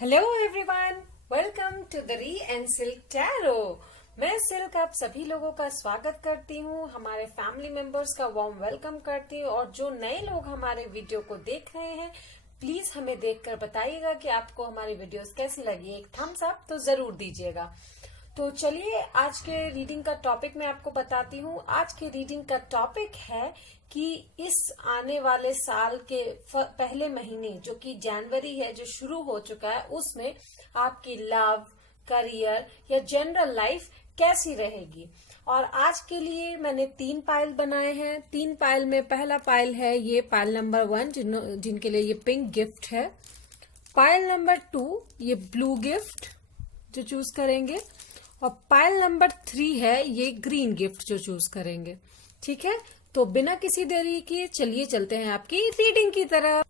Hello everyone, welcome to the ray and Silk tarot. मैं Silk आप सभी लोगों का स्वागत करती हूँ, हमारे फैमिली मेंबर्स का वार्म वेलकम करती हूँ और जो नए लोग हमारे वीडियो को देख रहे हैं प्लीज हमें देखकर बताइएगा कि आपको हमारी वीडियोस कैसी लगी। एक थम्स अप तो जरूर दीजिएगा। तो चलिए आज के रीडिंग का टॉपिक मैं आपको बताती हूँ। आज के रीडिंग का टॉपिक है कि इस आने वाले साल के पहले महीने जो कि जनवरी है, जो शुरू हो चुका है, उसमें आपकी लव, करियर या जनरल लाइफ कैसी रहेगी। और आज के लिए मैंने 3 पाइल बनाए हैं। 3 पाइल में पहला पाइल है ये पाइल नंबर 1 जिनके लिए ये पिंक गिफ्ट है। पाइल नंबर 2 ये ब्लू गिफ्ट जो चूज करेंगे और पाइल नंबर 3 है ये ग्रीन गिफ्ट जो चूज करेंगे। ठीक है, तो बिना किसी देरी के चलिए चलते हैं आपकी रीडिंग की तरफ।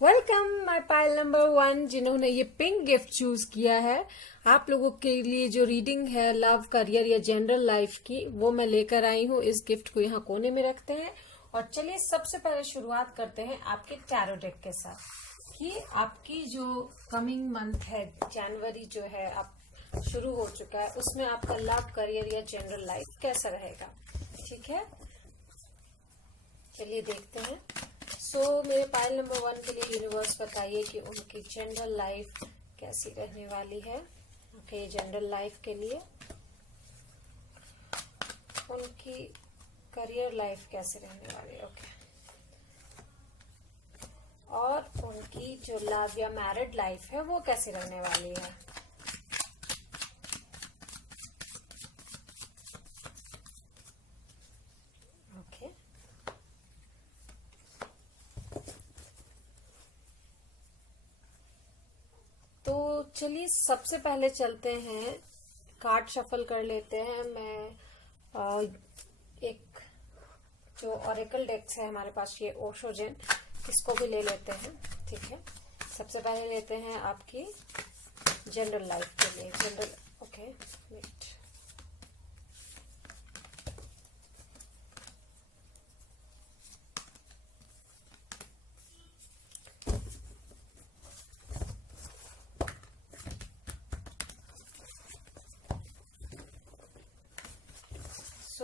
वेलकम माय पाइल नंबर 1 जिन्होंने ये पिंक गिफ्ट चूज किया है। आप लोगों के लिए जो रीडिंग है लव, करियर या जनरल लाइफ की, वो मैं लेकर आई हूँ। इस गिफ्ट को यहाँ कोने में रखते हैं और चलिए सबसे पहले शुरुआत करते हैं आपके टैरो डेक के साथ कि आपकी जो कमिंग मंथ है, जनवरी जो है आप शुरू हो चुका है, उसमें आपका लव, करियर या जनरल लाइफ कैसा रहेगा। ठीक है, चलिए देखते हैं। मेरे पाइल नंबर 1 के लिए यूनिवर्स बताइए कि उनकी जनरल लाइफ कैसी रहने वाली है। ओके, जनरल लाइफ के लिए उनकी करियर लाइफ कैसे रहने वाली है। ओके, और उनकी जो लव या मैरिड लाइफ है वो कैसे रहने वाली है। चलिए सबसे पहले चलते हैं, कार्ड शफल कर लेते हैं। मैं एक जो ऑरेकल डेक्स है हमारे पास, ये ओशो जेन, इसको भी ले लेते हैं। ठीक है, सबसे पहले लेते हैं आपकी जनरल लाइफ के लिए। जनरल, ओके वेट,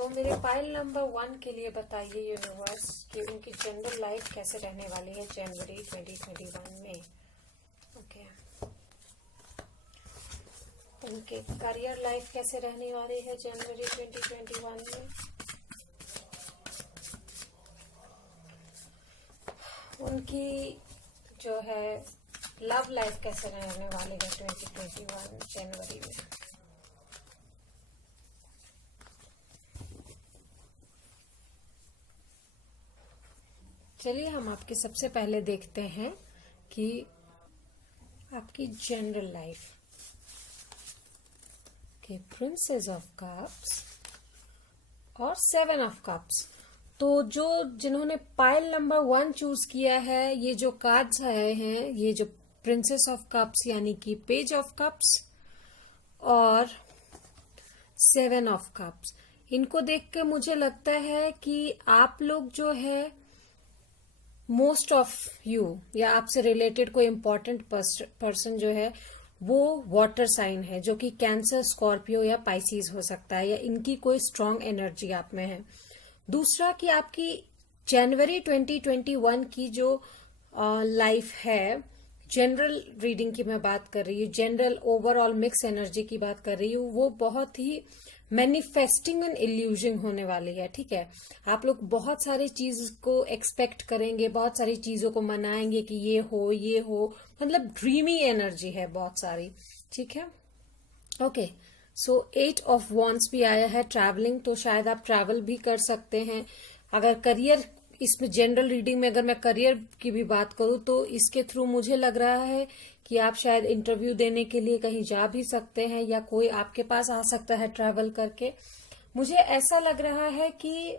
मेरे पाइल नंबर 1 के लिए बताइए यूनिवर्स कि उनकी जनरल लाइफ कैसे रहने वाली है जनवरी 2021 में। ओके, उनके करियर लाइफ कैसे रहने वाली है जनवरी 2021 में। उनकी जो है लव लाइफ कैसे रहने वाली है 2021 जनवरी में। चलिए हम आपके सबसे पहले देखते हैं कि आपकी जनरल लाइफ के प्रिंसेस ऑफ कप्स और 7 ऑफ कप्स। तो जो जिन्होंने पाइल नंबर 1 चूज किया है, ये जो कार्ड्स आए हैं, ये जो प्रिंसेस ऑफ कप्स यानी कि पेज ऑफ कप्स और 7 ऑफ कप्स, इनको देख के मुझे लगता है कि आप लोग जो है, मोस्ट ऑफ यू या आपसे रिलेटेड कोई इंपॉर्टेंट पर्सन जो है वो वाटर साइन है, जो कि कैंसर, स्कॉर्पियो या पाइसिस हो सकता है, या इनकी कोई स्ट्रांग एनर्जी आप में है। दूसरा कि आपकी जनवरी 2021 की जो लाइफ है, जनरल रीडिंग की मैं बात कर रही हूँ, जनरल ओवरऑल मिक्स एनर्जी की बात कर रही हूँ, वो बहुत ही मैनिफेस्टिंग एंड इल्यूजन होने वाली है। ठीक है, आप लोग बहुत सारी चीज को एक्सपेक्ट करेंगे, बहुत सारी चीजों को मनाएंगे कि ये हो, मतलब ड्रीमी एनर्जी है बहुत सारी। ठीक है, ओके। 8 ऑफ वॉन्ड्स भी आया है, ट्रैवलिंग, तो शायद आप ट्रैवल भी कर सकते हैं। अगर करियर, इसमें जनरल रीडिंग में अगर मैं करियर की भी बात करूं तो इसके थ्रू मुझे लग रहा है कि आप शायद इंटरव्यू देने के लिए कहीं जा भी सकते हैं, या कोई आपके पास आ सकता है ट्रैवल करके। मुझे ऐसा लग रहा है कि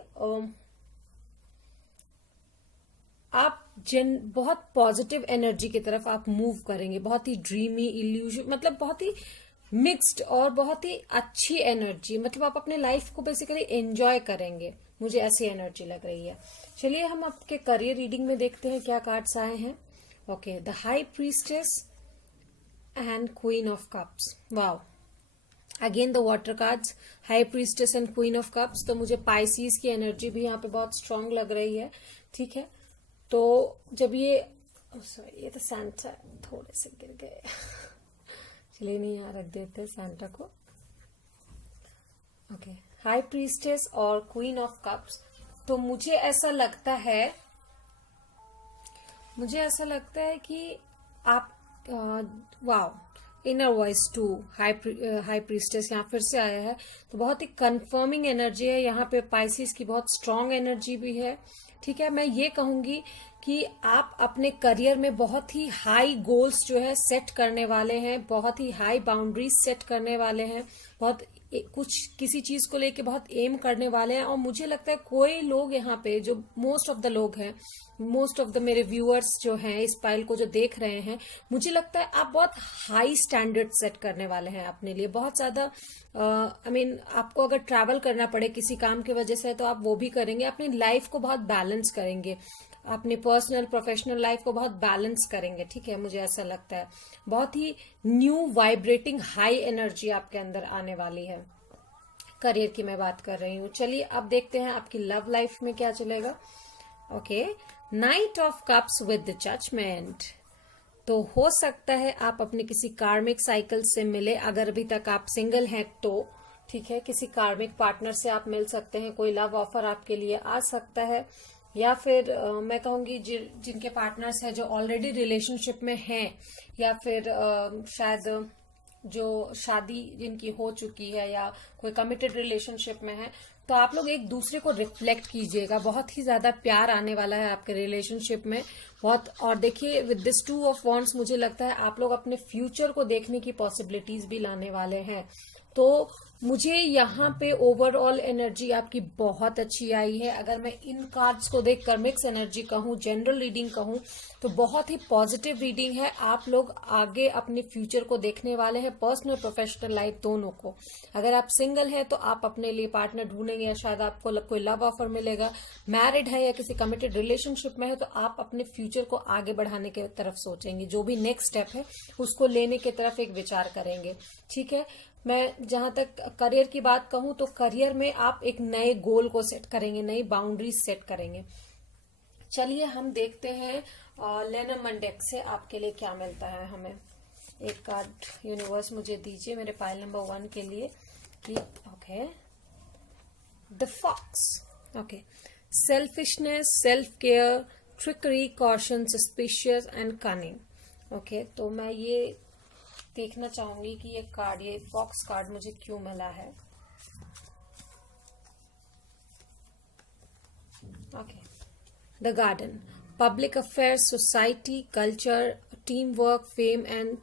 आप बहुत पॉजिटिव एनर्जी की तरफ आप मूव करेंगे, बहुत ही ड्रीमी, इल्यूजन, मतलब बहुत ही मिक्स्ड और बहुत ही अच्छी एनर्जी, मतलब आप अपने लाइफ को बेसिकली एंजॉय करेंगे, मुझे ऐसी एनर्जी लग रही है। चलिए हम आपके करियर रीडिंग में देखते हैं क्या कार्ड्स आए हैं। Okay, the high priestess, and queen of cups. Wow, again the water cards, high priestess and queen of cups. तो मुझे पाइसीज की एनर्जी भी यहाँ पे बहुत स्ट्रांग लग रही है. ठीक है, तो जब ये सॉरी, ये तो सैंटा थोड़े से गिर गए. चलिए नहीं, यहाँ रख देते सैंटा को. ओके, हाई प्रीस्टेस और क्वीन ऑफ कप्स. तो मुझे ऐसा लगता है कि आप wow, inner voice to high priestess यहाँ फिर से आया है. तो बहुत ही कंफर्मिंग एनर्जी है यहाँ पे. पाइसिस की बहुत स्ट्रांग एनर्जी भी है. ठीक है, मैं ये कहूंगी कि आप अपने करियर में बहुत ही हाई गोल्स जो है सेट करने वाले हैं, बहुत ही हाई बाउंड्रीज सेट करने वाले हैं, बहुत कुछ किसी चीज को लेके बहुत एम करने वाले हैं. और मुझे लगता है कोई लोग यहाँ पे, जो मोस्ट ऑफ द लोग हैं, मोस्ट ऑफ द मेरे व्यूअर्स जो हैं इस फाइल को जो देख रहे हैं, मुझे लगता है आप बहुत हाई स्टैंडर्ड सेट करने वाले हैं अपने लिए. बहुत ज्यादा आपको अगर ट्रैवल करना पड़े किसी काम की वजह से तो आप वो भी करेंगे. अपनी लाइफ को बहुत बैलेंस करेंगे, अपने पर्सनल प्रोफेशनल लाइफ को बहुत बैलेंस करेंगे. ठीक है, मुझे ऐसा लगता है बहुत ही न्यू वाइब्रेटिंग हाई एनर्जी आपके अंदर आने वाली है. करियर की मैं बात कर रही हूँ. चलिए अब देखते हैं आपकी लव लाइफ में क्या चलेगा. Okay, knight of cups with the judgment. तो हो सकता है आप अपने किसी कार्मिक साइकिल से मिले, अगर अभी तक आप सिंगल हैं तो. ठीक है, किसी कार्मिक पार्टनर से आप मिल सकते हैं, कोई लव ऑफर आपके लिए आ सकता है. या फिर मैं कहूंगी जिनके पार्टनर्स हैं जो ऑलरेडी रिलेशनशिप में हैं, या फिर शायद जो शादी जिनकी हो चुकी है या कोई कमिटेड रिलेशनशिप में है, तो आप लोग एक दूसरे को रिफ्लेक्ट कीजिएगा. बहुत ही ज्यादा प्यार आने वाला है आपके रिलेशनशिप में बहुत. और देखिए विद दिस 2 ऑफ वॉन्ड्स मुझे लगता है आप लोग अपने फ्यूचर को देखने की पॉसिबिलिटीज भी लाने वाले हैं. तो मुझे यहाँ पे ओवरऑल एनर्जी आपकी बहुत अच्छी आई है. अगर मैं इन कार्ड्स को देखकर मिक्स एनर्जी कहूँ, जनरल रीडिंग कहूँ, तो बहुत ही पॉजिटिव रीडिंग है. आप लोग आगे अपने फ्यूचर को देखने वाले हैं, पर्सनल प्रोफेशनल लाइफ दोनों को. अगर आप सिंगल है तो आप अपने लिए पार्टनर ढूंढेंगे या शायद आपको कोई लव ऑफर मिलेगा. मैरिड है या किसी कमिटेड रिलेशनशिप में है तो आप अपने फ्यूचर को आगे बढ़ाने की तरफ सोचेंगे. जो भी नेक्स्ट स्टेप है उसको लेने की तरफ एक विचार करेंगे. ठीक है, मैं जहां तक करियर की बात कहूं तो करियर में आप एक नए गोल को सेट करेंगे, नई बाउंड्रीज सेट करेंगे. चलिए हम देखते हैं लेनरमैन डेक से आपके लिए क्या मिलता है. हमें एक कार्ड यूनिवर्स मुझे दीजिए मेरे फाइल नंबर 1 के लिए कि okay, the fox. Okay, selfishness, self care, trickery, caution, suspicious and cunning. Okay, तो मैं ये देखना चाहूंगी कि ये कार्ड, ये फॉक्स कार्ड मुझे क्यों मिला है. Okay, the garden, public affairs, society, culture, team work, fame and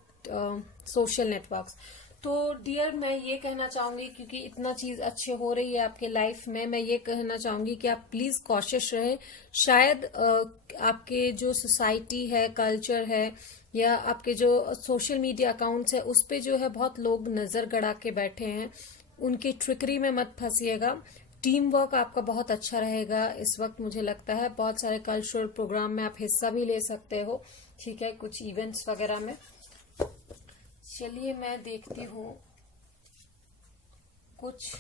social networks. तो डियर मैं ये कहना चाहूंगी, क्योंकि इतना चीज अच्छे हो रही है आपके लाइफ में, मैं ये कहना चाहूंगी कि आप प्लीज कॉशियस रहे. शायद आपके जो सोसाइटी है, कल्चर है, या आपके जो सोशल मीडिया अकाउंट्स है, उस पे जो है बहुत लोग नजर गड़ा के बैठे हैं. उनकी ट्रिकरी में मत फंसिएगा. टीम वर्क आपका बहुत अच्छा रहेगा इस वक्त. मुझे लगता है बहुत सारे कल्चरल प्रोग्राम में आप हिस्सा भी ले सकते हो. ठीक है, कुछ इवेंट्स वगैरह में. चलिए मैं देखती हूँ कुछ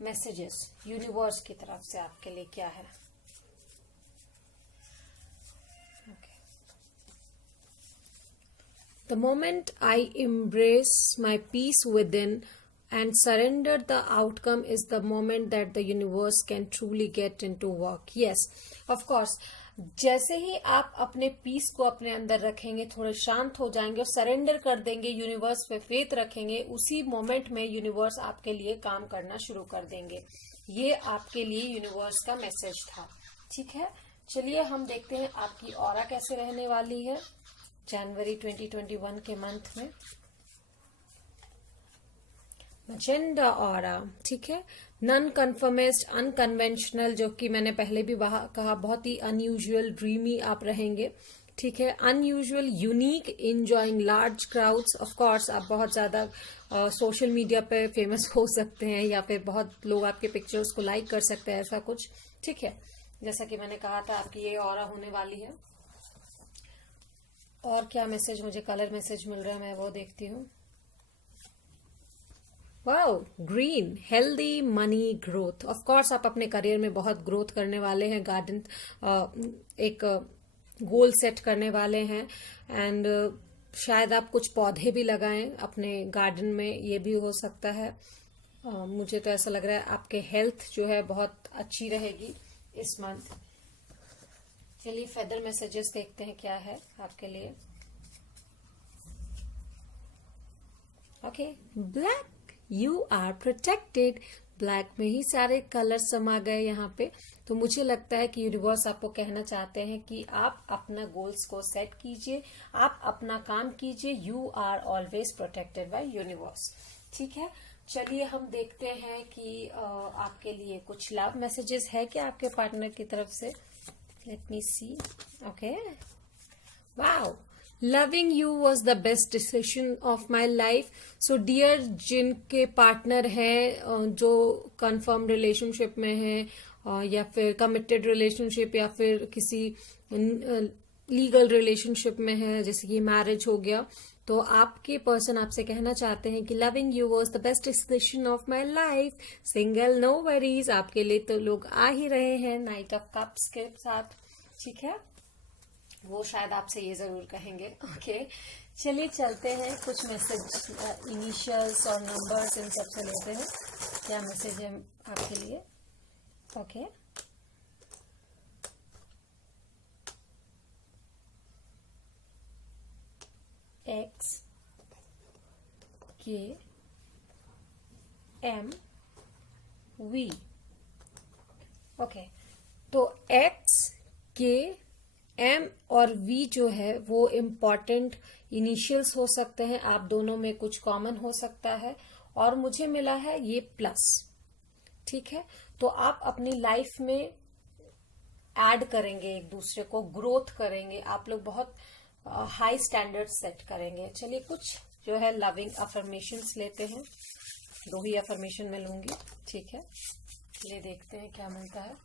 मैसेजेस यूनिवर्स की तरफ से आपके लिए क्या है. The moment I embrace my peace within and surrender the outcome is the moment that the universe can truly get into work. Yes, of course. जैसे ही आप अपने पीस को अपने अंदर रखेंगे, थोड़े शांत हो जाएंगे और सरेंडर कर देंगे, यूनिवर्स पे फेथ रखेंगे, उसी मोमेंट में यूनिवर्स आपके लिए काम करना शुरू कर देंगे. ये आपके लिए यूनिवर्स का मैसेज था. ठीक है, चलिए हम देखते हैं आपकी ऑरा कैसे रहने वाली है जनवरी 2021 के मंथ में. मैजेंडा ऑरा. ठीक है, नॉन कन्फर्मिस्ट, अनकन्वेंशनल, जो कि मैंने पहले भी कहा बहुत ही अनयूजुअल, ड्रीमी आप रहेंगे. ठीक है, unusual, unique, enjoying large crowds. Of course आप बहुत ज्यादा सोशल मीडिया पे फेमस हो सकते हैं, या फिर बहुत लोग आपके पिक्चर्स को लाइक कर सकते हैं, ऐसा कुछ. ठीक है, जैसा कि मैंने कहा था आपकी ये ऑरा होने वाली है. और क्या मैसेज, मुझे कलर मैसेज मिल रहा है, मैं वो देखती हूँ। Wow, green, healthy money growth. Of course आप अपने करियर में बहुत ग्रोथ करने वाले हैं, गार्डन एक गोल सेट करने वाले हैं। एंड शायद आप कुछ पौधे भी लगाएं अपने गार्डन में, ये भी हो सकता है। मुझे तो ऐसा लग रहा है आपके हेल्थ जो है बहुत अच्छी रहेगी इस मंथ। चलिए फेदर मैसेजेस देखते हैं क्या है आपके लिए। Okay, black, you are protected. Black में ही सारे कलर समा गए यहाँ पे। तो मुझे लगता है कि यूनिवर्स आपको कहना चाहते हैं कि आप अपना गोल्स को सेट कीजिए, आप अपना काम कीजिए। You are always protected by universe. ठीक है, चलिए हम देखते हैं कि आपके लिए कुछ लव मैसेजेस है क्या आपके पार्टनर की तरफ से। Let me see. Okay, wow, loving you was the best decision of my life. So dear, जिनके पार्टनर हैं जो कंफर्म रिलेशनशिप में है या फिर कमिटेड रिलेशनशिप या फिर किसी लीगल रिलेशनशिप में है, जैसे कि मैरिज हो गया, तो आपके पर्सन आपसे कहना चाहते हैं कि loving you was the best decision of my life. Single no worries, आपके लिए तो लोग आ ही रहे हैं नाइट ऑफ कप्स के साथ। ठीक है, वो शायद आपसे ये जरूर कहेंगे। ओके, चलिए चलते हैं, कुछ मैसेज इनिशियल्स और नंबर्स इन सब से लेते हैं क्या मैसेज है आपके लिए। ओके, एक्स के एम वी। ओके, तो एक्स के एम और वी जो है वो इम्पॉर्टेंट इनिशियल्स हो सकते हैं, आप दोनों में कुछ कॉमन हो सकता है। और मुझे मिला है ये प्लस। ठीक है, तो आप अपनी लाइफ में ऐड करेंगे, एक दूसरे को ग्रोथ करेंगे, आप लोग बहुत हाई स्टैंडर्ड सेट करेंगे। चलिए कुछ जो है लविंग अफर्मेशंस लेते हैं, 2 ही अफर्मेशन में लूंगी। ठीक है, चलिए देखते हैं क्या मिलता है।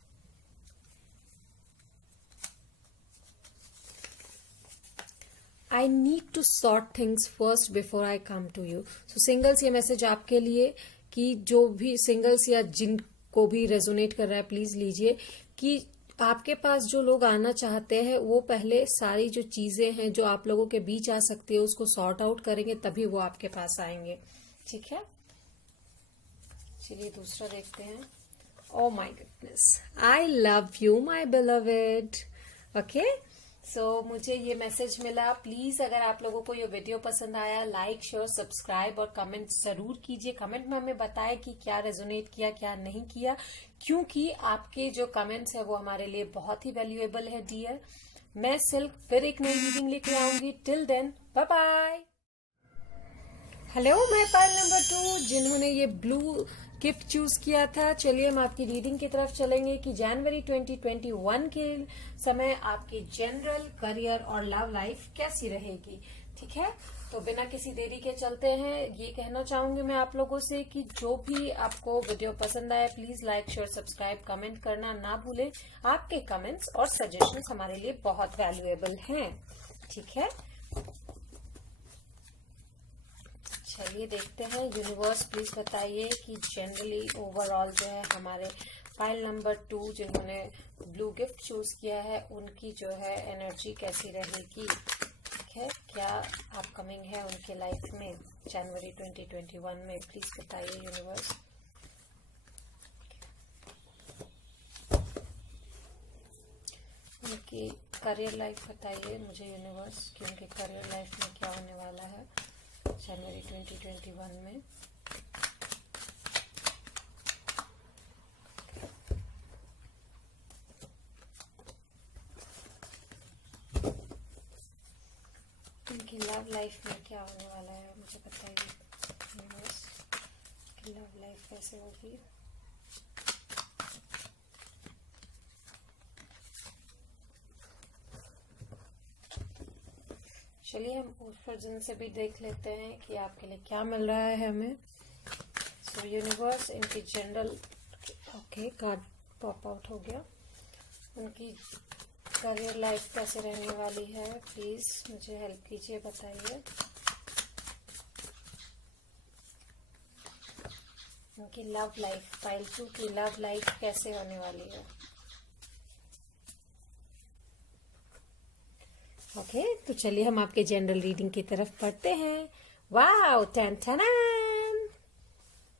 I need to sort things first before I come to you. So singles, ये मैसेज आपके लिए कि जो भी सिंगल्स या जिनको भी रेजोनेट कर रहा है प्लीज लीजिए कि आपके पास जो लोग आना चाहते हैं वो पहले सारी जो चीजें हैं जो आप लोगों के बीच आ सकती है उसको सॉर्ट आउट करेंगे, तभी वो आपके पास आएंगे। ठीक है, चलिए दूसरा देखते हैं। Oh my goodness, I love you my beloved. Okay, so मुझे ये मैसेज मिला। प्लीज अगर आप लोगों को ये वीडियो पसंद आया, लाइक शेयर सब्सक्राइब और कमेंट जरूर कीजिए। कमेंट में हमें बताएं कि क्या रेजोनेट किया क्या नहीं किया, क्योंकि आपके जो कमेंट्स है वो हमारे लिए बहुत ही वैल्यूएबल है डियर। मैं सिल्क फिर एक नई रीडिंग लेके आऊंगी। Till then bye bye. Hello my pile number 2, जिन्होंने ये ब्लू गिफ्ट चूज किया था, चलिए हम आपकी रीडिंग की तरफ चलेंगे कि जनवरी 2021 के समय आपकी जनरल, करियर और लव लाइफ कैसी रहेगी। ठीक है, तो बिना किसी देरी के चलते हैं। ये कहना चाहूंगी मैं आप लोगों से कि जो भी आपको वीडियो पसंद आए please like share subscribe comment करना ना भूलें। आपके कमेंट्स और सजेशंस हमारे लिए बहुत वैल्यूएबल हैं। ठीक है, चलिए देखते हैं। यूनिवर्स प्लीज बताइए कि जनरली ओवरऑल जो है हमारे फाइल नंबर 2 जिन्होंने ब्लू गिफ्ट चूज किया है उनकी जो है एनर्जी कैसी रहेगी। ठीक है, क्या अपकमिंग है उनके लाइफ में जनवरी 2021 में, प्लीज बताइए यूनिवर्स। उनकी करियर लाइफ बताइए मुझे यूनिवर्स कि उनके करियर लाइफ में क्या होने वाला है जनवरी 2021 में। उनकी लव लाइफ में क्या होने वाला है मुझे बताइए यूनिवर्स कि लव लाइफ कैसे होगी। चलिए हम उस वर्जन से भी देख लेते हैं कि आपके लिए क्या मिल रहा है हमें। सो यूनिवर्स, इनकी general, okay card pop out हो गया। उनकी करियर लाइफ कैसे रहने वाली है, प्लीज मुझे हेल्प कीजिए, बताइए। उनकी लव लाइफ, पाइल 2 की लव लाइफ कैसे होने वाली है। ओके, तो चलिए हम आपके जनरल रीडिंग की तरफ पढ़ते हैं। Wow, ten ten,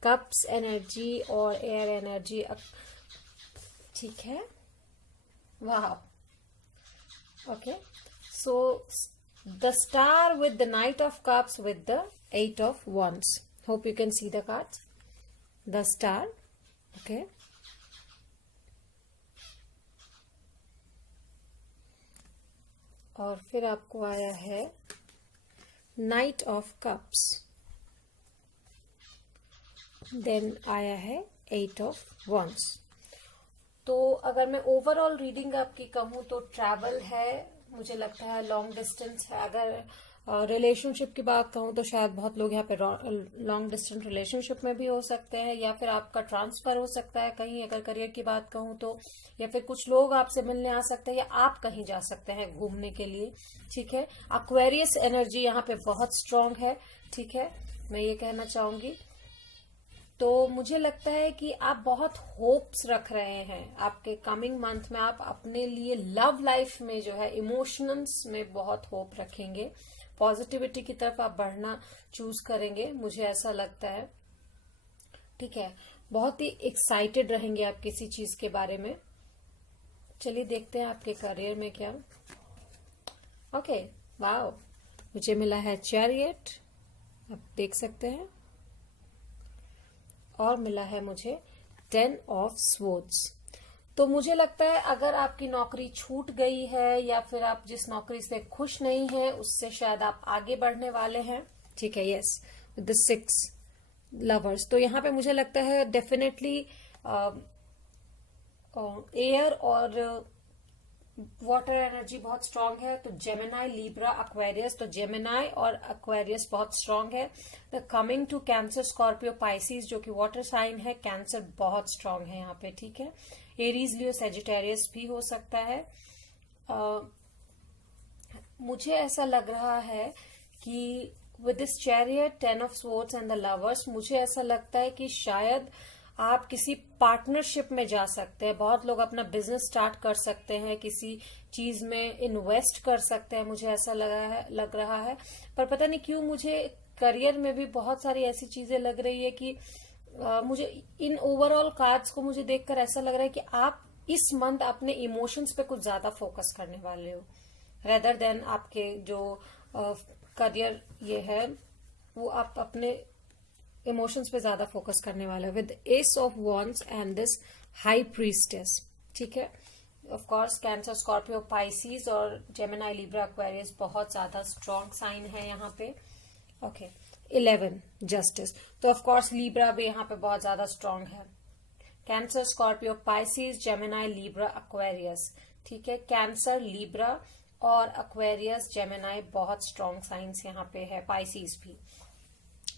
cups energy और एयर एनर्जी, ठीक है। वाह, okay, so the star with the night of cups with the 8 of wands. Hope you can see the cards. The star, okay, और फिर आपको आया है नाइट ऑफ कप्स, देन आया है 8 ऑफ wands. तो अगर मैं ओवरऑल रीडिंग आपकी कहूँ तो ट्रैवल है, मुझे लगता है लॉन्ग डिस्टेंस है। अगर रिलेशनशिप की बात कहूँ तो शायद बहुत लोग यहाँ पे लॉन्ग डिस्टेंस रिलेशनशिप में भी हो सकते हैं, या फिर आपका ट्रांसफर हो सकता है कहीं। अगर करियर की बात कहूँ तो, या फिर कुछ लोग आपसे मिलने आ सकते हैं, या आप कहीं जा सकते हैं घूमने के लिए, ठीक है। एक्वेरियस एनर्जी यहाँ पे बहुत स्ट्रांग है, ठीक है, मैं ये कहना चाहूंगी। तो मुझे लगता है कि आप बहुत होप्स रख रहे हैं। आपके कमिंग मंथ में आप अपने लिए लव लाइफ में जो है इमोशंस में बहुत होप रखेंगे, पॉजिटिविटी की तरफ आप बढ़ना चूज करेंगे, मुझे ऐसा लगता है, ठीक है। बहुत ही एक्साइटेड रहेंगे आप किसी चीज के बारे में। चलिए देखते हैं आपके करियर में क्या। ओके, वाओ, मुझे मिला है चैरियट, आप देख सकते हैं, और मिला है मुझे 10 ऑफ स्वॉर्ड्स। तो मुझे लगता है अगर आपकी नौकरी छूट गई है, या फिर आप जिस नौकरी से खुश नहीं है उससे शायद आप आगे बढ़ने वाले हैं, ठीक है। यस, द 6 लवर्स, तो यहाँ पे मुझे लगता है डेफिनेटली एयर और वाटर एनर्जी बहुत स्ट्रांग है। तो जेमिनाई, लिब्रा, एक्वेरियस, तो जेमिनाई और एक्वेरियस बहुत स्ट्रांग है। The coming to Cancer, Scorpio, Pisces जो कि वाटर साइन है, कैंसर बहुत स्ट्रांग है यहाँ पे, ठीक है। एरीज, लियो, सेजिटेरियस भी हो सकता है। मुझे ऐसा लग रहा है कि with this chariot, 10 of swords and the lovers, मुझे ऐसा लगता है कि शायद आप किसी पार्टनरशिप में जा सकते हैं। बहुत लोग अपना बिजनेस स्टार्ट कर सकते हैं, किसी चीज में इन्वेस्ट कर सकते हैं, मुझे ऐसा लग रहा है। पर पता नहीं क्यों मुझे करियर में भी बहुत सारी ऐसी चीजें लग रही है कि मुझे इन ओवरऑल कार्ड्स को मुझे देखकर ऐसा लग रहा है कि आप इस मंथ अपने इमोशंस पे कुछ ज्यादा फोकस करने वाले हो, रेदर देन आपके जो करियर ये है वो आप अपने इमोशंस पे ज्यादा फोकस करने वाले, with S of wands and this high priestess, ठीक है। Of course cancer, Scorpio, Pisces और जेमिनाई, लिब्रा, एक्वेरियस बहुत ज्यादा स्ट्रॉन्ग साइन है यहाँ पे, ओके। 11 जस्टिस, तो ऑफ कोर्स लिब्रा भी यहाँ पे बहुत ज्यादा स्ट्रॉन्ग है। Cancer, Scorpio, Pisces, Gemini, Libra, Aquarius, ठीक है। कैंसर, लिब्रा और एक्वेरियस, जेमिनाई बहुत स्ट्रॉन्ग साइंस यहाँ पे है, पाइसिस भी।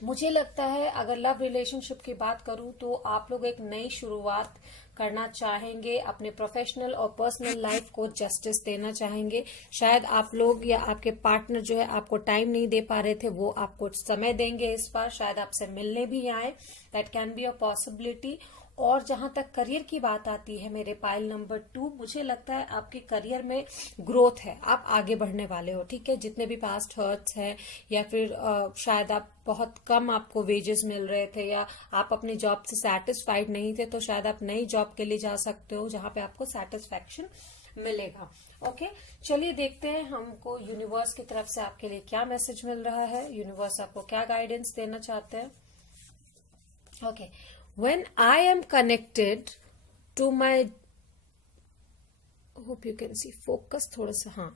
मुझे लगता है अगर लव रिलेशनशिप की बात करूं तो आप लोग एक नई शुरुआत करना चाहेंगे, अपने प्रोफेशनल और पर्सनल लाइफ को जस्टिस देना चाहेंगे। शायद आप लोग या आपके पार्टनर जो है आपको टाइम नहीं दे पा रहे थे, वो आपको समय देंगे इस बार, शायद आपसे मिलने भी आए, that can be a possibility. और जहां तक करियर की बात आती है मेरे पाइल नंबर 2, मुझे लगता है आपके करियर में ग्रोथ है, आप आगे बढ़ने वाले हो, ठीक है। जितने भी पास्ट हर्ट्स हैं, या फिर शायद आप बहुत कम आपको वेजेस मिल रहे थे, या आप अपनी जॉब से सेटिस्फाइड नहीं थे, तो शायद आप नई जॉब के लिए जा सकते हो जहां पे आपको सेटिस्फैक्शन मिलेगा, ओके। चलिए देखते हैं हमको यूनिवर्स की तरफ से आपके लिए क्या मैसेज मिल रहा है, यूनिवर्स आपको क्या गाइडेंस देना चाहते हैं, okay. When I am connected to my, hope you can see, focus थोड़ा सा, हाँ.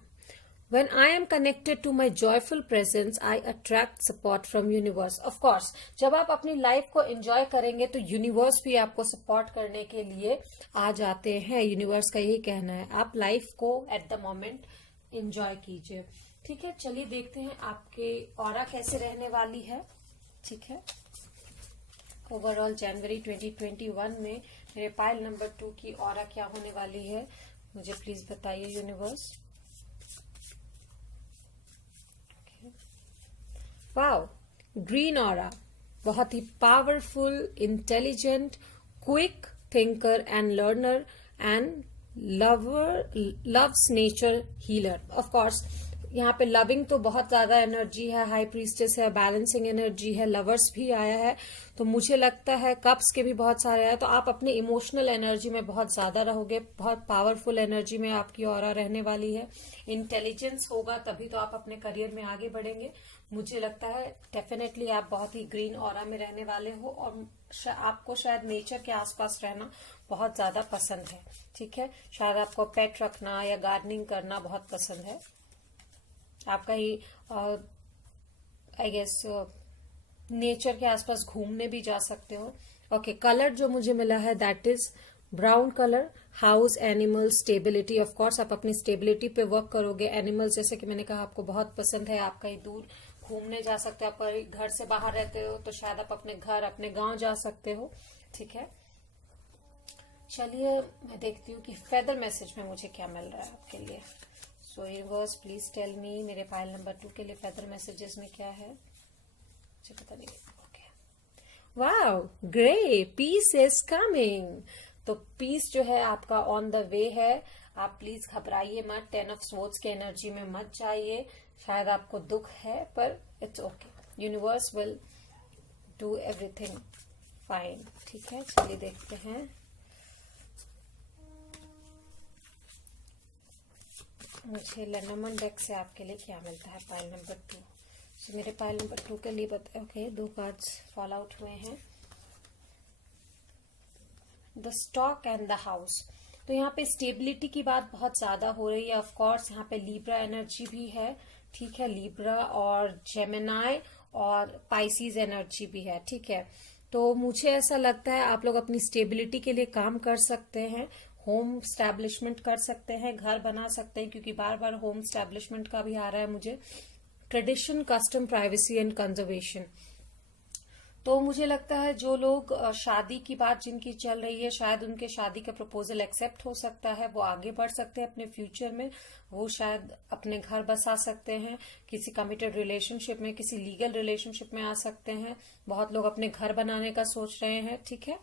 When I am connected to my joyful presence, I attract support from universe. Of course, जब आप अपनी लाइफ को एंजॉय करेंगे तो यूनिवर्स भी आपको सपोर्ट करने के लिए आ जाते हैं। यूनिवर्स का यही कहना है, आप लाइफ को एट द मोमेंट एंजॉय कीजिए, ठीक है। चलिए देखते हैं आपके ऑरा कैसे रहने वाली है, ठीक है। ओवरऑल जनवरी 2021 में मेरे पाइल नंबर 2 की ऑरा क्या होने वाली है, मुझे प्लीज बताइए यूनिवर्स। वाओ, ग्रीन ऑरा, बहुत ही powerful, intelligent, quick thinker and learner and loves nature healer. Of course यहाँ पे लविंग तो बहुत ज्यादा एनर्जी है, हाई प्रीस्टेस है, बैलेंसिंग एनर्जी है, लवर्स भी आया है, तो मुझे लगता है कप्स के भी बहुत सारे आए, तो आप अपने इमोशनल एनर्जी में बहुत ज्यादा रहोगे, बहुत पावरफुल एनर्जी में आपकी ऑरा रहने वाली है। इंटेलिजेंस होगा तभी तो आप अपने करियर में आगे बढ़ेंगे। मुझे लगता है डेफिनेटली आप बहुत ही ग्रीन ऑरा में रहने वाले हो, और आपको शायद नेचर के आसपास रहना बहुत ज्यादा पसंद है। ठीक है, शायद आपको पेट रखना या गार्डनिंग करना बहुत पसंद है। आप कहीं आई गेस नेचर के आसपास घूमने भी जा सकते हो। ओके, कलर जो मुझे मिला है that is brown colour, house, animal, stability. Of course आप अपनी स्टेबिलिटी पे वर्क करोगे। एनिमल्स जैसे कि मैंने कहा आपको बहुत पसंद है, आप कहीं दूर घूमने जा सकते हो, आप घर से बाहर रहते हो तो शायद आप अपने घर, अपने गांव जा सकते हो। ठीक है, चलिए मैं देखती हूँ कि फेदर मैसेज में मुझे क्या मिल रहा है आपके लिए। So universe please tell me, मेरे पाइल नंबर 2 के लिए फेदर मैसेजेस में क्या है, मुझे पता नहीं। Okay, wow, grey, peace is coming. तो पीस जो है आपका ऑन द वे है। आप प्लीज घबराइए मत, 10 ऑफ स्वॉर्ड्स के एनर्जी में मत जाइए। शायद आपको दुख है पर it's okay, universe will do everything fine. ठीक है, चलिए देखते हैं मुझे लेनोमन डेक से आपके लिए क्या मिलता है पाइल नंबर 2। सो मेरे पाइल नंबर 2 के लिए ओके, 2 कार्ड्स फॉल आउट हुए हैं, the stock and the house. तो यहाँ पे स्टेबिलिटी की बात बहुत ज्यादा हो रही है। ऑफ कोर्स यहाँ पे लीब्रा एनर्जी भी है। ठीक है, लीब्रा और जेमिनाई और पाइसीज एनर्जी भी है। ठीक है, तो मुझे ऐसा लगता है आप लोग अपनी स्टेबिलिटी के लिए काम कर सकते हैं, होम स्टैब्लिशमेंट कर सकते हैं, घर बना सकते हैं, क्योंकि बार बार होम स्टैब्लिशमेंट का भी आ रहा है मुझे। Tradition, custom, privacy and conservation. तो मुझे लगता है जो लोग शादी की बात जिनकी चल रही है, शायद उनके शादी का प्रपोजल एक्सेप्ट हो सकता है, वो आगे बढ़ सकते हैं अपने फ्यूचर में, वो शायद अपने घर बसा सकते हैं, किसी कमिटेड रिलेशनशिप में, किसी लीगल रिलेशनशिप में आ सकते हैं। बहुत लोग अपने घर बनाने का सोच रहे हैं। ठीक है,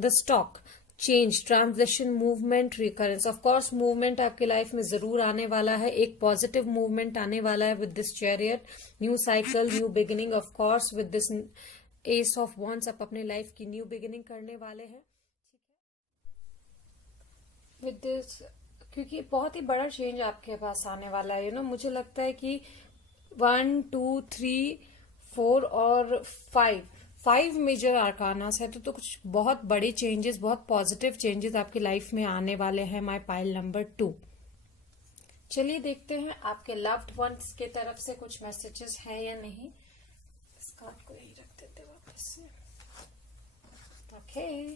the stock, change, transition, movement, recurrence. Of course movement आपकी लाइफ में जरूर आने वाला है, एक पॉजिटिव मूवमेंट आने वाला है with this chariot, new cycle, new beginning. Of course with this S of wands आप अपने लाइफ की न्यू बिगिनिंग करने वाले हैं। विद दिस, क्योंकि बहुत ही बड़ा चेंज आपके पास आने वाला है। मुझे लगता है कि 1, 2, 3, 4 और 5 मेजर आर्कानास है, तो कुछ बहुत बड़े चेंजेस, बहुत पॉजिटिव चेंजेस आपकी लाइफ में आने वाले हैं। My pile number 2। चलिए देखते हैं आपके लव्ड वंस के तरफ से कुछ मैसेजेस हैं या नहीं। इस कार्ड को यही रख देते वापस से। ओके,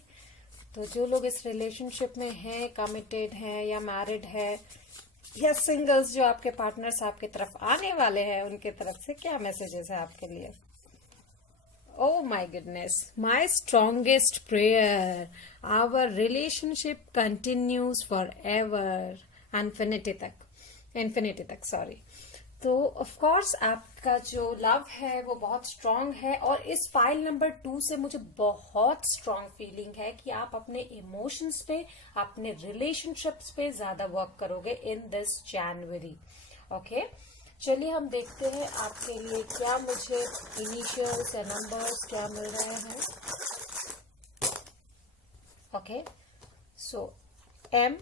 तो जो लोग इस रिलेशनशिप में हैं, कमिटेड हैं या मैरिड है या सिंगल्स, जो आपके पार्टनर्स आपके तरफ आने वाले हैं, उनके तरफ से क्या मैसेजेस है आपके लिए। Oh my goodness, my strongest prayer, our relationship continues forever, infinity तक सॉरी। तो ऑफ कोर्स आपका जो लव है वो बहुत स्ट्रांग है, और इस फाइल नंबर 2 से मुझे बहुत स्ट्रांग फीलिंग है कि आप अपने इमोशंस पे, अपने रिलेशनशिप्स पे ज्यादा वर्क करोगे इन दिस जनवरी। ओके, चलिए हम देखते हैं आपके लिए क्या मुझे इनिशियल्स या नंबर्स क्या मिल रहे हैं। Okay, so M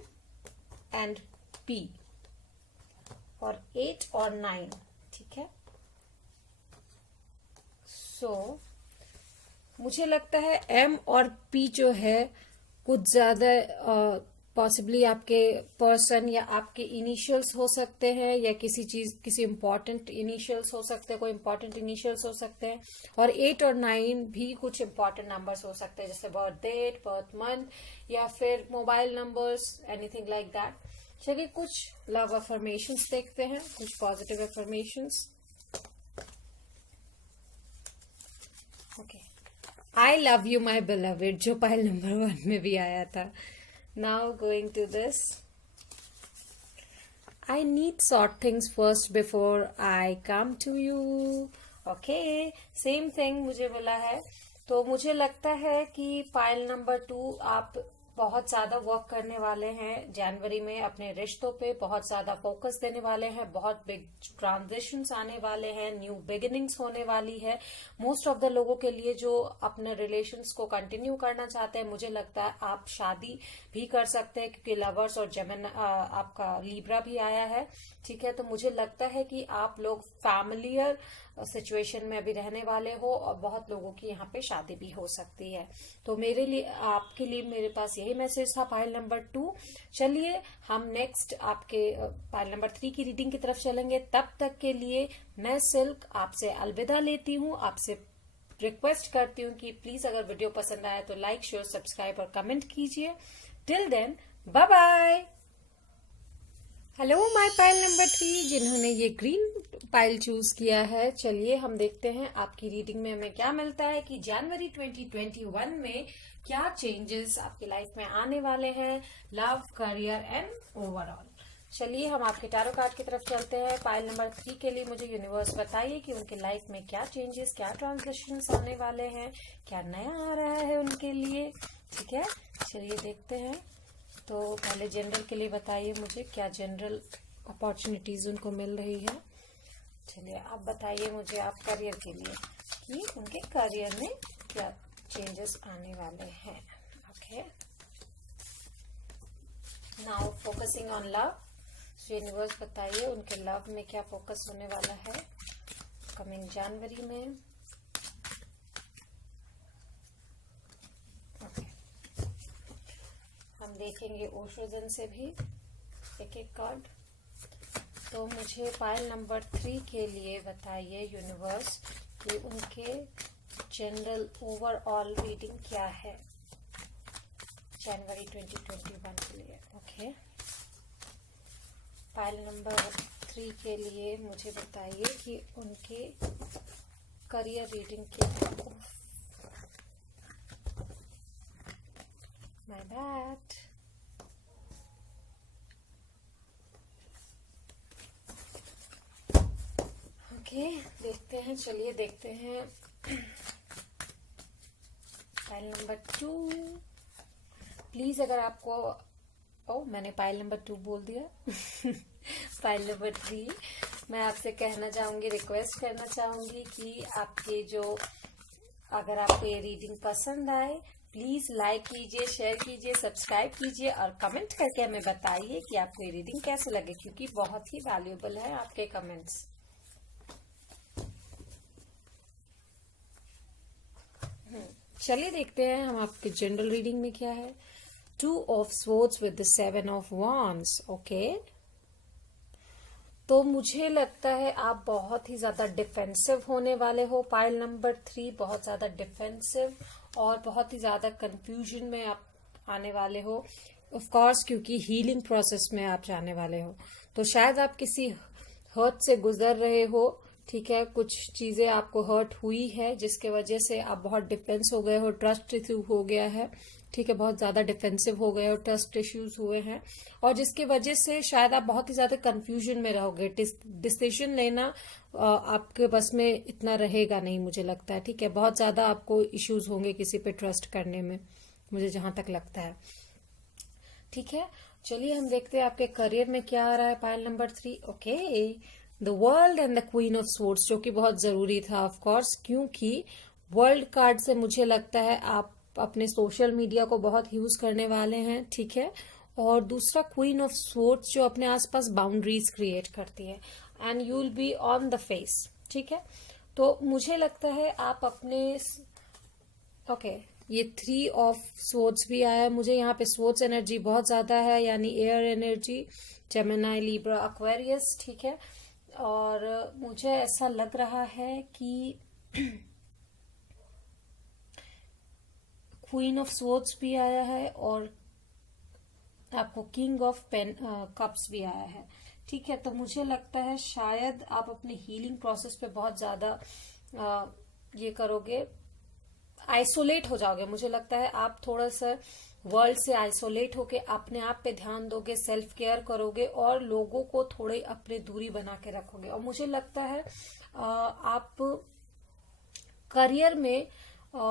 and P और 8 और 9। ठीक है, सो मुझे लगता है M और P जो है कुछ ज्यादा पॉसिबली आपके पर्सन या आपके इनिशियल्स हो सकते हैं, या किसी इंपॉर्टेंट इनिशियल्स हो सकते हैं, कोई इंपॉर्टेंट इनिशियल्स हो सकते हैं। और 8 और 9 भी कुछ इंपॉर्टेंट नंबर्स हो सकते हैं, जैसे बर्थ डेट, बर्थ मंथ, या फिर mobile numbers, anything like that. चलिए कुछ लव अफर्मेशंस देखते हैं, कुछ positive affirmations. Okay, I love you my beloved, जो पाइल नंबर 1 में भी आया था। Now going to this I need sort things first before I come to you. Okay, same thing मुझे बोला है। तो मुझे लगता है कि पाइल नंबर 2 आप बहुत ज्यादा वर्क करने वाले हैं जनवरी में, अपने रिश्तों पे बहुत ज्यादा फोकस देने वाले हैं, बहुत बिग ट्रांजिशंस आने वाले हैं, न्यू बिगिनिंग्स होने वाली है मोस्ट ऑफ द लोगों के लिए जो अपने रिलेशंस को कंटिन्यू करना चाहते हैं। मुझे लगता है आप शादी भी कर सकते हैं क्योंकि लवर्स और जेमिनी आपका लीब्रा भी आया है, ठीक है। तो मुझे लगता है कि आप लोग फैमिलियर सिचुएशन में अभी रहने वाले हो और बहुत लोगों की यहाँ पे शादी भी हो सकती है। तो मेरे लिए, आपके लिए मेरे पास यही मैसेज था पाइल नंबर 2। चलिए हम नेक्स्ट आपके पाइल नंबर 3 की रीडिंग की तरफ चलेंगे। तब तक के लिए मैं सिल्क आपसे अलविदा लेती हूँ। आपसे रिक्वेस्ट करती हूँ कि प्लीज अगर वीडियो पसंद आए तो लाइक, शेयर, सब्सक्राइब और कमेंट कीजिए। Till then, bye bye. Hello my pile number 3 जिन्होंने ये ग्रीन पाइल चूज किया है। चलिए हम देखते हैं आपकी रीडिंग में हमें क्या मिलता है कि जनवरी 2021 में क्या चेंजेस आपकी लाइफ में आने वाले हैं, लव, करियर एंड ओवरऑल। चलिए हम आपके टैरो कार्ड की तरफ चलते हैं। पाइल नंबर 3 के लिए मुझे यूनिवर्स बताइए कि उनके लाइफ में क्या चेंजेस, क्या ट्रांजिशंस आने वाले हैं, क्या नया आ रहा है उनके लिए, ठीक है। चलिए देखते हैं। तो पहले जनरल के लिए बताइए मुझे क्या जनरल अपॉर्चुनिटीज उनको मिल रही है। चलिए आप बताइए मुझे आप करियर के लिए कि उनके करियर में क्या चेंजेस आने वाले हैं। Okay, now focusing on love. Universe बताइए उनके लव में क्या फोकस होने वाला है कमिंग जनवरी में। हम देखेंगे ओशोजन से भी एक एक कार्ड। तो मुझे पाइल नंबर 3 के लिए बताइए यूनिवर्स कि उनके जनरल ओवरऑल रीडिंग क्या है जनवरी 2021 के लिए। ओके, पाइल नंबर 3 के लिए मुझे बताइए कि उनके करियर रीडिंग क्या है। My bad. ओके, देखते हैं। चलिए देखते हैं पाइल नंबर 2। प्लीज अगर आपको मैंने पाइल नंबर 2 बोल दिया पाइल नंबर 3 मैं आपसे कहना चाहूंगी, रिक्वेस्ट करना चाहूंगी कि आपके जो, अगर आपको ये रीडिंग पसंद आए प्लीज लाइक कीजिए, शेयर कीजिए, सब्सक्राइब कीजिए और कमेंट करके हमें बताइए कि आपको ये रीडिंग कैसे लगे क्योंकि बहुत ही वैल्यूएबल है आपके कमेंट्स। चलिए देखते हैं हम आपके जनरल रीडिंग में क्या है। 2 of swords with the 7 of wands। Okay, तो मुझे लगता है आप बहुत ही ज्यादा डिफेंसिव होने वाले हो पाइल नंबर 3, बहुत ज्यादा डिफेंसिव और बहुत ही ज्यादा कंफ्यूजन में आप आने वाले हो। ऑफ कोर्स क्योंकि हीलिंग प्रोसेस में आप जाने वाले हो, तो शायद आप किसी हर्ट से गुजर रहे हो, ठीक है। कुछ चीजें आपको हर्ट हुई है जिसके वजह से आप बहुत डिफेंस हो गए हो, ट्रस्ट इशू हो गया है, ठीक है। बहुत ज्यादा डिफेंसिव हो गए हो, ट्रस्ट इश्यूज हुए हैं और जिसकी वजह से शायद आप बहुत ही ज्यादा कंफ्यूजन में रहोगे। डिसीजन लेना आपके बस में इतना रहेगा नहीं मुझे लगता है, ठीक है। बहुत ज्यादा आपको इश्यूज होंगे किसी पे ट्रस्ट करने में, मुझे जहां तक लगता है, ठीक है। चलिए हम देखते हैं आपके करियर में क्या आ रहा है pile number 3। Okay, the world and the queen of swords, जो कि बहुत जरूरी था ऑफ कोर्स क्योंकि वर्ल्ड कार्ड से मुझे लगता है आप अपने सोशल मीडिया को बहुत यूज करने वाले हैं, ठीक है। और दूसरा क्वीन ऑफ स्वॉर्ड्स जो अपने आसपास बाउंड्रीज क्रिएट करती है and you will be on the face, ठीक है। तो मुझे लगता है आप अपने ये 3 ऑफ स्वॉर्ड्स भी आया है मुझे यहाँ पे। स्वॉर्ड्स एनर्जी बहुत ज्यादा है, यानी air energy, Gemini, Libra, Aquarius, ठीक है। और मुझे ऐसा लग रहा है कि क्वीन ऑफ स्वॉर्ड्स भी आया है और आपको किंग ऑफ पेन कप्स भी आया है, ठीक है। तो मुझे लगता है शायद आप अपने हीलिंग प्रोसेस पे बहुत ज्यादा ये करोगे, आइसोलेट हो जाओगे। मुझे लगता है आप थोड़ा सा वर्ल्ड से आइसोलेट होके अपने आप पे ध्यान दोगे, सेल्फ केयर करोगे और लोगों को थोड़ी अपनी दूरी बना के रखोगे। और मुझे लगता है आप करियर में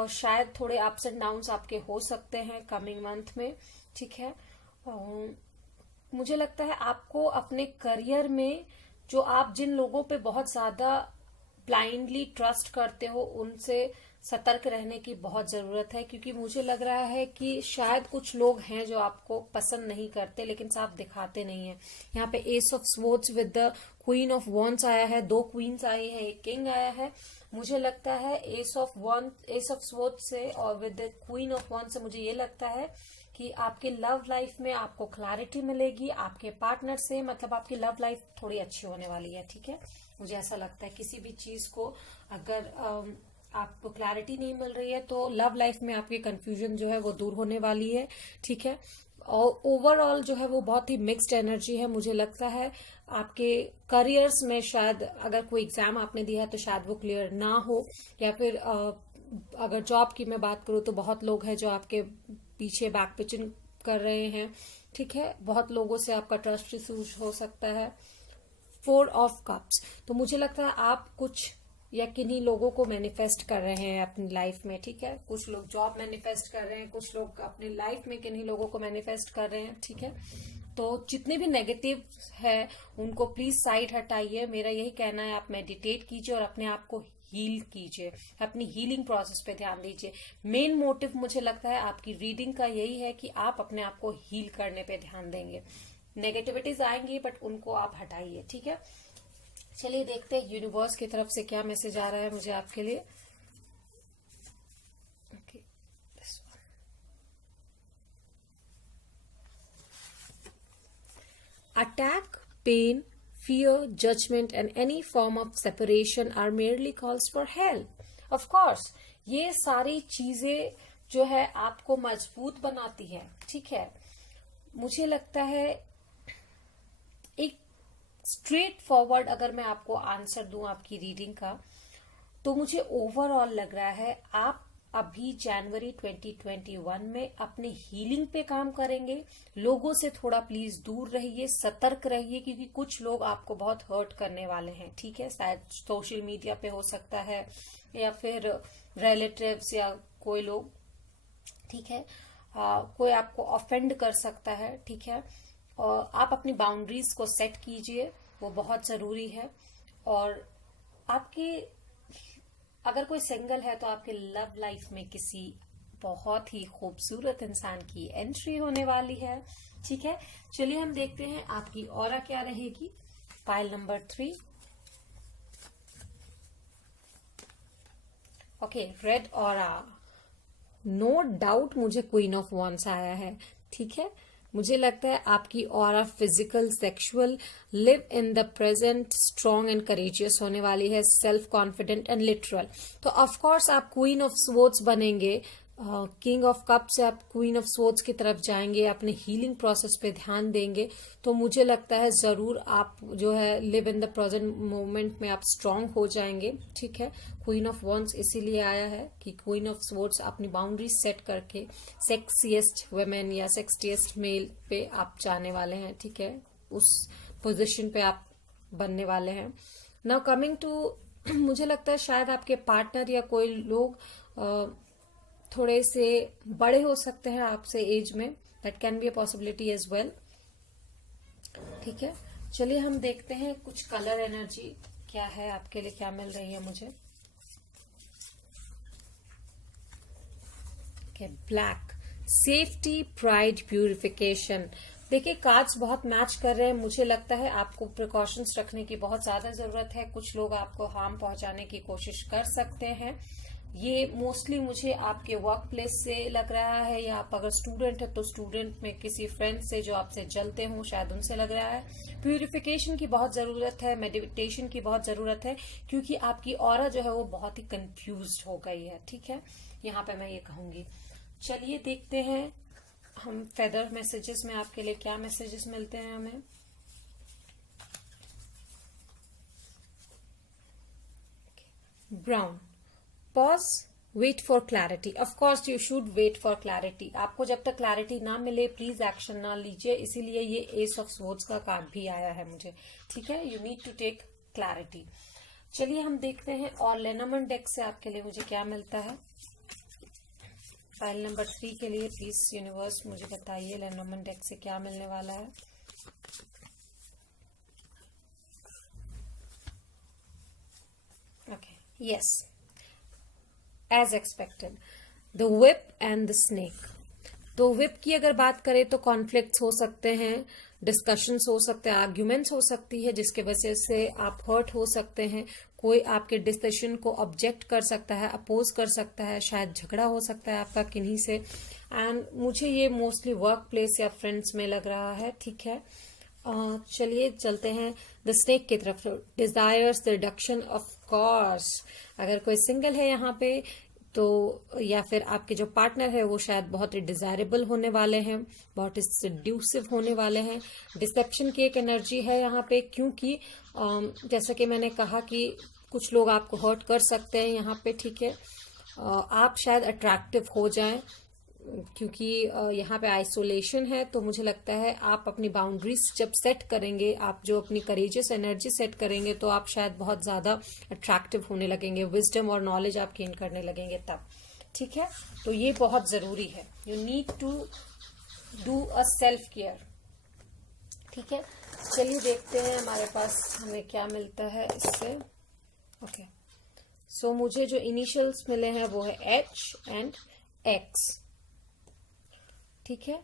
शायद थोड़े अप्स एंड डाउन्स आपके हो सकते हैं कमिंग मंथ में, ठीक है। मुझे लगता है आपको अपने करियर में जो आप जिन लोगों पे बहुत ज्यादा ब्लाइंडली ट्रस्ट करते हो उनसे सतर्क रहने की बहुत जरूरत है, क्योंकि मुझे लग रहा है कि शायद कुछ लोग हैं जो आपको पसंद नहीं करते लेकिन साफ दिखाते नहीं है। यहाँ पे S of swords with the queen of wands आया है, 2 क्वींस आई है, 1 किंग आया है। मुझे लगता है एस ऑफ स्वॉर्ड्स से और with the queen of wands से मुझे ये लगता है कि आपके लव लाइफ में आपको क्लैरिटी मिलेगी आपके पार्टनर से, मतलब आपकी लव लाइफ थोड़ी अच्छी होने वाली है, ठीक है। मुझे ऐसा लगता है किसी भी चीज को अगर आपको क्लैरिटी नहीं मिल रही है तो लव लाइफ में आपकी कंफ्यूजन जो है वो दूर होने वाली है, ठीक है। और ओवरऑल जो है वो बहुत ही मिक्स्ड एनर्जी है। मुझे लगता है आपके करियर्स में शायद अगर कोई एग्जाम आपने दिया है तो शायद वो क्लियर ना हो, या फिर अगर जॉब की मैं बात करूं तो बहुत लोग हैं जो आपके पीछे बैक पिचिंग कर रहे हैं, ठीक है। बहुत लोगों से आपका ट्रस्ट इश्यूज हो सकता है। 4 ऑफ कप्स, तो मुझे लगता है आप कुछ या किन्हीं लोगों को मैनिफेस्ट कर रहे हैं अपनी लाइफ में, ठीक है। कुछ लोग जॉब मैनिफेस्ट कर रहे हैं, कुछ लोग अपनी लाइफ में किन्हीं लोगों को मैनिफेस्ट कर रहे हैं, ठीक है। तो जितने भी नेगेटिव है उनको प्लीज साइड हटाइए। मेरा यही कहना है आप मेडिटेट कीजिए और अपने आप को हील कीजिए, अपनी हीलिंग प्रोसेस पे ध्यान दीजिए। मेन मोटिव मुझे लगता है आपकी रीडिंग का यही है कि आप अपने आप को हील करने पे ध्यान देंगे। नेगेटिविटीज आएंगी बट उनको आप हटाइए, ठीक है। चलिए देखते हैं यूनिवर्स की तरफ से क्या मैसेज आ रहा है मुझे आपके लिए। Okay, this one. Attack, pain, fear, judgment and any form of separation are merely calls for help. Of course, ये सारी चीजें जो है आपको मजबूत बनाती है, ठीक है। मुझे लगता है एक स्ट्रेट फॉरवर्ड अगर मैं आपको आंसर दूं आपकी रीडिंग का, तो मुझे ओवरऑल लग रहा है आप अभी जनवरी 2021 में अपने हीलिंग पे काम करेंगे। लोगों से थोड़ा प्लीज दूर रहिए, सतर्क रहिए, क्योंकि कुछ लोग आपको बहुत हर्ट करने वाले हैं, ठीक है। शायद सोशल मीडिया पे हो सकता है या फिर रिलेटिव्स या कोई लोग, ठीक है। कोई आपको ऑफेंड कर सकता है, ठीक है। और आप अपनी बाउंड्रीज को सेट कीजिए, वो बहुत जरूरी है। और आपकी अगर कोई सिंगल है तो आपके लव लाइफ में किसी बहुत ही खूबसूरत इंसान की एंट्री होने वाली है, ठीक है। चलिए हम देखते हैं आपकी ऑरा क्या रहेगी। Pile number 3। Okay, red aura. No doubt मुझे क्वीन ऑफ वॉन्ड्स आया है, ठीक है। मुझे लगता है आपकी aura physical, sexual, live in the present, strong and courageous होने वाली है, सेल्फ कॉन्फिडेंट एंड लिटरल। तो ऑफ कोर्स आप क्वीन ऑफ स्वॉर्ड्स बनेंगे, किंग ऑफ कप से आप क्वीन ऑफ स्वॉर्ड्स की तरफ जाएंगे, अपने हीलिंग प्रोसेस पे ध्यान देंगे। तो मुझे लगता है जरूर आप जो है live in the present moment में आप स्ट्रांग हो जाएंगे, ठीक है। क्वीन ऑफ वॉन्ड्स इसीलिए आया है कि क्वीन ऑफ स्वॉर्ड्स अपनी बाउंड्री सेट करके सेक्सिएस्ट वुमेन या सेक्सिएस्ट मेल पे आप जाने वाले हैं, ठीक है। उस पोजीशन पे आप बनने वाले हैं। नाउ कमिंग टू, मुझे लगता है शायद आपके पार्टनर या कोई लोग थोड़े से बड़े हो सकते हैं आपसे एज में, that can be a possibility as well, ठीक है। चलिए हम देखते हैं कुछ कलर एनर्जी क्या है आपके लिए, क्या मिल रही है मुझे। Black, safety, pride, purification. देखिए कार्ड्स बहुत मैच कर रहे हैं। मुझे लगता है आपको प्रिकॉशंस रखने की बहुत ज्यादा जरूरत है। कुछ लोग आपको हार्म पहुंचाने की कोशिश कर सकते हैं। ये मोस्टली मुझे आपके वर्क प्लेस से लग रहा है, या आप अगर स्टूडेंट है तो स्टूडेंट में किसी फ्रेंड से जो आपसे जलते हों शायद उनसे लग रहा है। प्यूरिफिकेशन की बहुत जरूरत है, मेडिटेशन की बहुत जरूरत है, क्योंकि आपकी ऑरा जो है वो बहुत ही कंफ्यूज्ड हो गई है, ठीक है। यहाँ पे मैं ये कहूंगी। चलिए देखते हैं हम फेदर मैसेजेस में आपके लिए क्या मैसेजेस मिलते हैं हमें। Brown, pause, wait for clarity, of course you should wait for clarity. आपको जब तक क्लैरिटी ना मिले प्लीज एक्शन ना लीजिए, इसीलिए ये एस ऑफ स्वॉर्ड्स का कार्ड भी आया है मुझे, ठीक है। You need to take clarity. चलिए हम देखते हैं और लेनोर्मैंड डेक से आपके लिए मुझे क्या मिलता है। फाइल नंबर 3 के लिए प्लीज यूनिवर्स मुझे बताइए लेनोर्मैंड डेक से क्या मिलने वाला है। Okay, yes, as expected, the whip and the snake. तो व्हिप की अगर बात करें तो कॉन्फ्लिक्ट्स हो सकते हैं, डिस्कशंस हो सकते हैं, आर्ग्यूमेंट्स हो सकती है जिसके वजह से आप हर्ट हो सकते हैं। कोई आपके डिसीजन को ऑब्जेक्ट कर सकता है, अपोज कर सकता है, शायद झगड़ा हो सकता है आपका किन्हीं से। एंड मुझे ये मोस्टली वर्क प्लेस या फ्रेंड्स में लग रहा है, ठीक है। चलिए चलते हैं द स्नेक की तरफ। Desires the reduction, of course अगर कोई सिंगल है यहाँ पे तो, या फिर आपके जो पार्टनर है वो शायद बहुत ही डिजायरेबल होने वाले हैं, बहुत ही सेड्यूसिव होने वाले हैं। डिसेप्शन की एक एनर्जी है यहाँ पे, क्योंकि जैसा कि मैंने कहा कि कुछ लोग आपको हर्ट कर सकते हैं यहाँ पे, ठीक है। आप शायद अट्रैक्टिव हो जाएं, क्योंकि यहाँ पे आइसोलेशन है, तो मुझे लगता है आप अपनी बाउंड्रीज जब सेट करेंगे, आप जो अपनी करेजियस एनर्जी सेट करेंगे, तो आप शायद बहुत ज्यादा अट्रैक्टिव होने लगेंगे, विजडम और नॉलेज आप गेन करने लगेंगे तब, ठीक है। तो ये बहुत जरूरी है, you need to do a self care, ठीक है। चलिए देखते हैं हमारे पास हमें क्या मिलता है इससे। ओके, सो मुझे जो इनिशियल्स मिले हैं वो है H एंड X, ठीक है।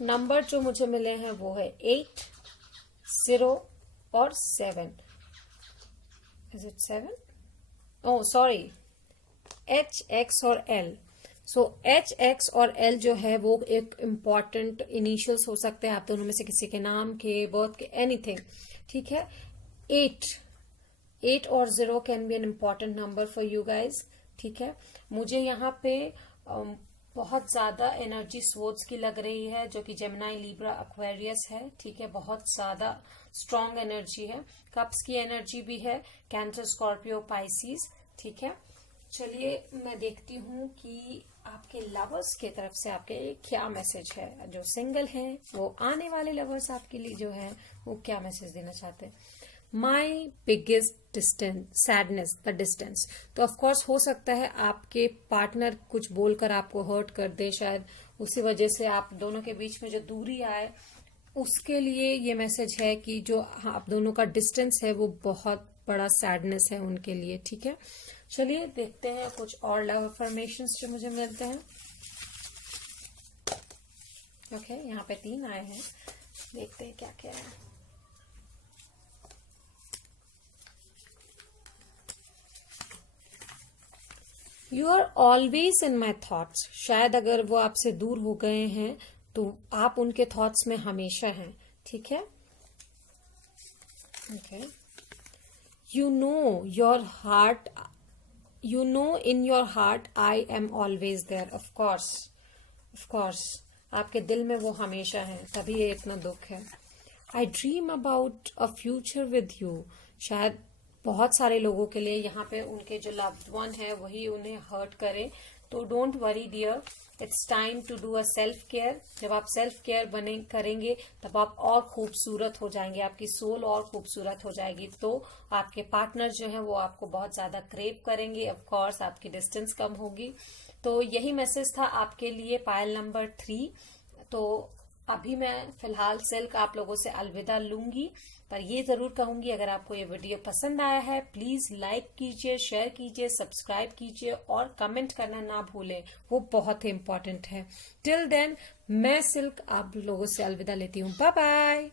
नंबर जो मुझे मिले हैं वो है 8, 0 और 7। Is it 7? Oh sorry, H, X और L। सो H, X और L जो है वो एक इम्पॉर्टेंट इनिशियल्स हो सकते हैं आप दोनों में से किसी के नाम के, बर्थ के, एनीथिंग, ठीक है। 8 और 0 can be an important number for you guys, ठीक है। मुझे यहाँ पे बहुत ज्यादा एनर्जी स्वॉर्ड्स की लग रही है, जो कि जेमिनी, लिब्रा, एक्वेरियस है, ठीक है। बहुत ज्यादा स्ट्रॉन्ग एनर्जी है। कप्स की एनर्जी भी है, कैंसर, स्कॉर्पियो, पाइसिस, ठीक है। चलिए मैं देखती हूँ कि आपके लवर्स की तरफ से आपके क्या मैसेज है। जो सिंगल हैं वो आने वाले लवर्स आपके लिए जो है वो क्या मैसेज देना चाहते हैं। My biggest distance, sadness, the distance. तो ऑफकोर्स हो सकता है आपके पार्टनर कुछ बोलकर आपको हर्ट कर दे, शायद उसी वजह से आप दोनों के बीच में जो दूरी आए, उसके लिए ये मैसेज है कि जो आप दोनों का डिस्टेंस है वो बहुत बड़ा सैडनेस है उनके लिए, ठीक है। चलिए देखते हैं कुछ और लव अफर्मेशंस जो मुझे मिलते हैं। ओके, यहाँ पे 3 आए हैं, देखते हैं क्या क्या है। You are always in my thoughts. शायद अगर वो आपसे दूर हो गए हैं तो आप उनके थॉट्स में हमेशा हैं, ठीक है। Okay, you know your heart, you know in your heart I am always there. Of course आपके दिल में वो हमेशा है, तभी ये इतना दुख है। आई dream about a future with you. शायद बहुत सारे लोगों के लिए यहाँ पे उनके जो लव्ड वन है वही उन्हें हर्ट करे, तो don't worry dear, it's time to do a self care. जब आप सेल्फ केयर बने करेंगे तब आप और खूबसूरत हो जाएंगे, आपकी सोल और खूबसूरत हो जाएगी, तो आपके पार्टनर जो है वो आपको बहुत ज्यादा क्रेव करेंगे। ऑफ कोर्स आपकी डिस्टेंस कम होगी। तो यही मैसेज था आपके लिए पायल नंबर 3। तो अभी मैं फिलहाल सिल्क आप लोगों से अलविदा लूंगी, पर ये जरूर कहूंगी अगर आपको ये वीडियो पसंद आया है प्लीज लाइक कीजिए, शेयर कीजिए, सब्सक्राइब कीजिए और कमेंट करना ना भूलें, वो बहुत ही इंपॉर्टेंट है। टिल देन मैं सिल्क आप लोगों से अलविदा लेती हूँ। Bye bye.